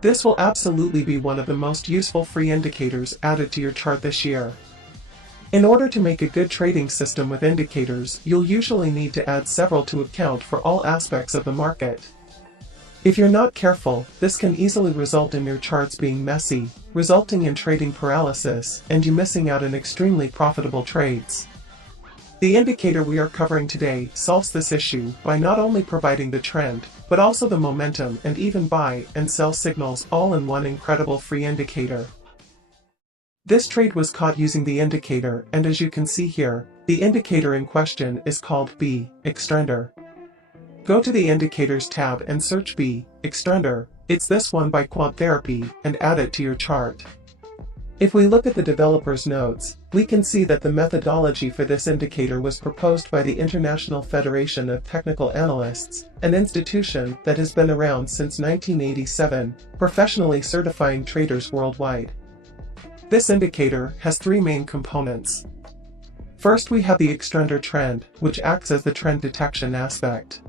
This will absolutely be one of the most useful free indicators added to your chart this year. In order to make a good trading system with indicators, you'll usually need to add several to account for all aspects of the market. If you're not careful, this can easily result in your charts being messy, resulting in trading paralysis, and you missing out on extremely profitable trades. The indicator we are covering today solves this issue by not only providing the trend, but also the momentum and even buy and sell signals all in one incredible free indicator. This trade was caught using the indicator, and as you can see here, the indicator in question is called B-Xtrender. Go to the Indicators tab and search B-Xtrender, it's this one by Quant Therapy, and add it to your chart. If we look at the developer's notes, we can see that the methodology for this indicator was proposed by the International Federation of Technical Analysts, an institution that has been around since 1987, professionally certifying traders worldwide. This indicator has three main components. First, we have the Xtrender trend, which acts as the trend detection aspect.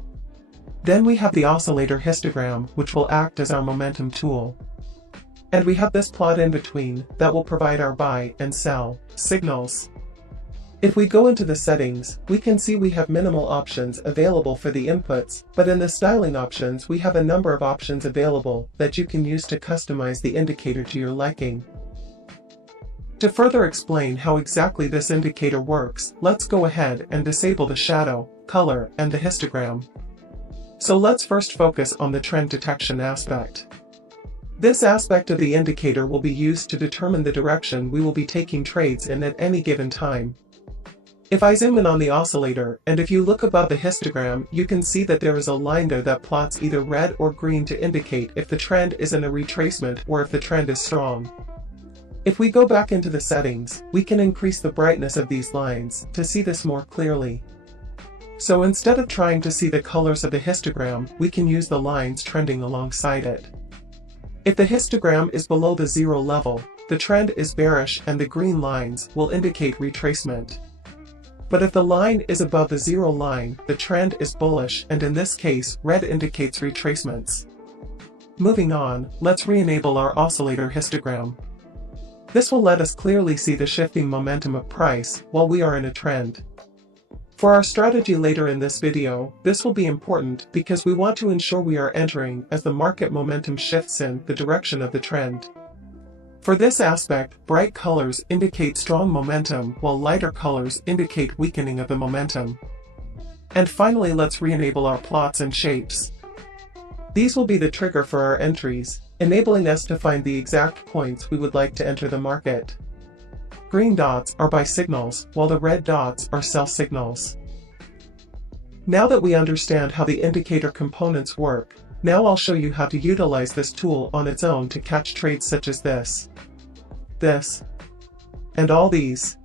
Then we have the oscillator histogram, which will act as our momentum tool. And we have this plot in between, that will provide our buy and sell signals. If we go into the settings, we can see we have minimal options available for the inputs, but in the styling options we have a number of options available that you can use to customize the indicator to your liking. To further explain how exactly this indicator works, let's go ahead and disable the shadow, color, and the histogram. So let's first focus on the trend detection aspect. This aspect of the indicator will be used to determine the direction we will be taking trades in at any given time. If I zoom in on the oscillator, and if you look above the histogram, you can see that there is a line there that plots either red or green to indicate if the trend is in a retracement or if the trend is strong. If we go back into the settings, we can increase the brightness of these lines to see this more clearly. So instead of trying to see the colors of the histogram, we can use the lines trending alongside it. If the histogram is below the zero level, the trend is bearish and the green lines will indicate retracement. But if the line is above the zero line, the trend is bullish, and in this case, red indicates retracements. Moving on, let's re-enable our oscillator histogram. This will let us clearly see the shifting momentum of price while we are in a trend. For our strategy later in this video, this will be important because we want to ensure we are entering as the market momentum shifts in the direction of the trend. For this aspect, bright colors indicate strong momentum while lighter colors indicate weakening of the momentum. And finally, let's re-enable our plots and shapes. These will be the trigger for our entries, enabling us to find the exact points we would like to enter the market. Green dots are buy signals, while the red dots are sell signals. Now that we understand how the indicator components work, now I'll show you how to utilize this tool on its own to catch trades such as this, and all these.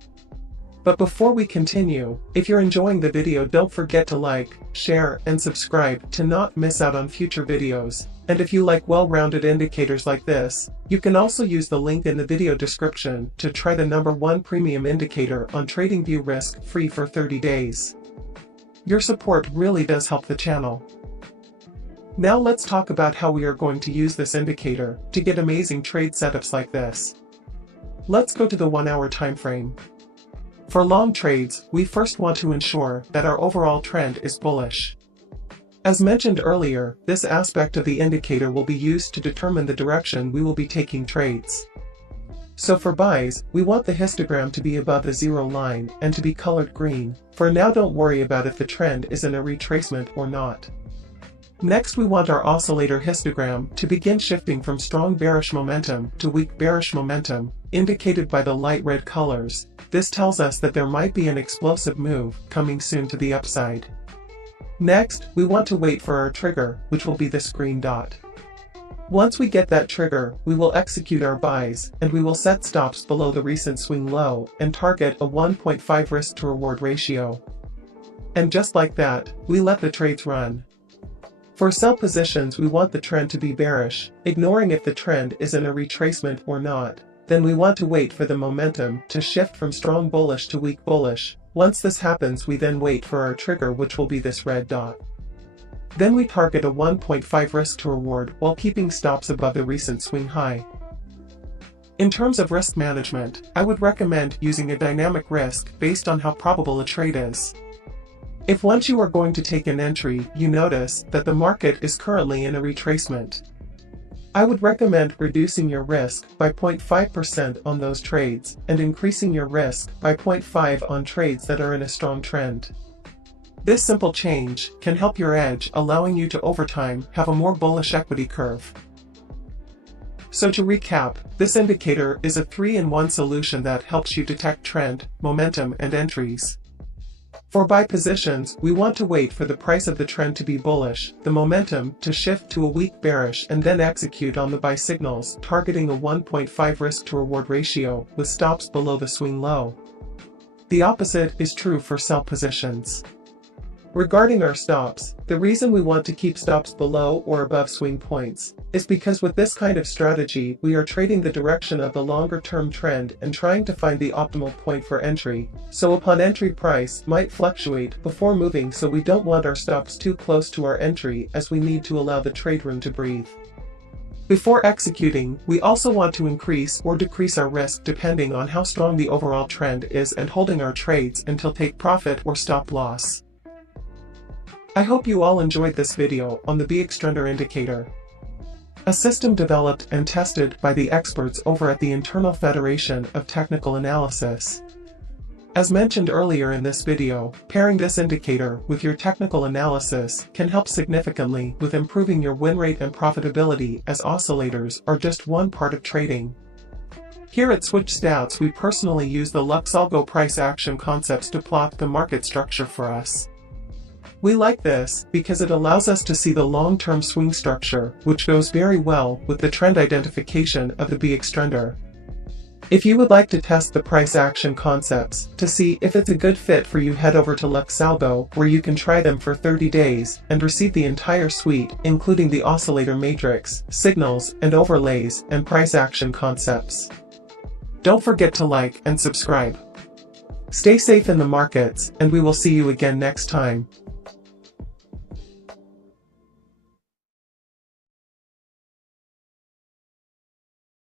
But before we continue, if you're enjoying the video, don't forget to like, share, and subscribe to not miss out on future videos. And if you like well-rounded indicators like this, you can also use the link in the video description to try the #1 premium indicator on TradingView risk-free for 30 days. Your support really does help the channel. Now let's talk about how we are going to use this indicator to get amazing trade setups like this. Let's go to the 1 hour time frame. For long trades, we first want to ensure that our overall trend is bullish. As mentioned earlier, this aspect of the indicator will be used to determine the direction we will be taking trades. So for buys, we want the histogram to be above the zero line and to be colored green. For now, don't worry about if the trend is in a retracement or not. Next, we want our oscillator histogram to begin shifting from strong bearish momentum to weak bearish momentum, indicated by the light red colors. This tells us that there might be an explosive move coming soon to the upside. Next, we want to wait for our trigger, which will be this green dot. Once we get that trigger, we will execute our buys, and we will set stops below the recent swing low and target a 1.5 risk to reward ratio. And just like that, we let the trades run. For sell positions, we want the trend to be bearish, ignoring if the trend is in a retracement or not. Then we want to wait for the momentum to shift from strong bullish to weak bullish. Once this happens, we then wait for our trigger, which will be this red dot. Then we target a 1.5 risk to reward while keeping stops above the recent swing high. In terms of risk management, I would recommend using a dynamic risk based on how probable a trade is. If once you are going to take an entry, you notice that the market is currently in a retracement, I would recommend reducing your risk by 0.5% on those trades and increasing your risk by 0.5% on trades that are in a strong trend. This simple change can help your edge, allowing you to over time have a more bullish equity curve. So to recap, this indicator is a 3-in-1 solution that helps you detect trend, momentum, and entries. For buy positions, we want to wait for the price of the trend to be bullish, the momentum to shift to a weak bearish, and then execute on the buy signals, targeting a 1.5 risk to reward ratio with stops below the swing low. The opposite is true for sell positions. Regarding our stops, the reason we want to keep stops below or above swing points is because with this kind of strategy we are trading the direction of the longer-term trend and trying to find the optimal point for entry, so upon entry price might fluctuate before moving, so we don't want our stops too close to our entry as we need to allow the trade room to breathe. Before executing, we also want to increase or decrease our risk depending on how strong the overall trend is and holding our trades until take profit or stop loss. I hope you all enjoyed this video on the B-Xtrender indicator, a system developed and tested by the experts over at the Internal Federation of Technical Analysis. As mentioned earlier in this video, pairing this indicator with your technical analysis can help significantly with improving your win rate and profitability, as oscillators are just one part of trading. Here at Switch Stats, we personally use the Luxalgo price action concepts to plot the market structure for us. We like this because it allows us to see the long-term swing structure, which goes very well with the trend identification of the B-Xtrender. If you would like to test the price action concepts to see if it's a good fit for you, head over to Luxalgo, where you can try them for 30 days and receive the entire suite, including the oscillator matrix, signals and overlays, and price action concepts. Don't forget to like and subscribe. Stay safe in the markets, and we will see you again next time.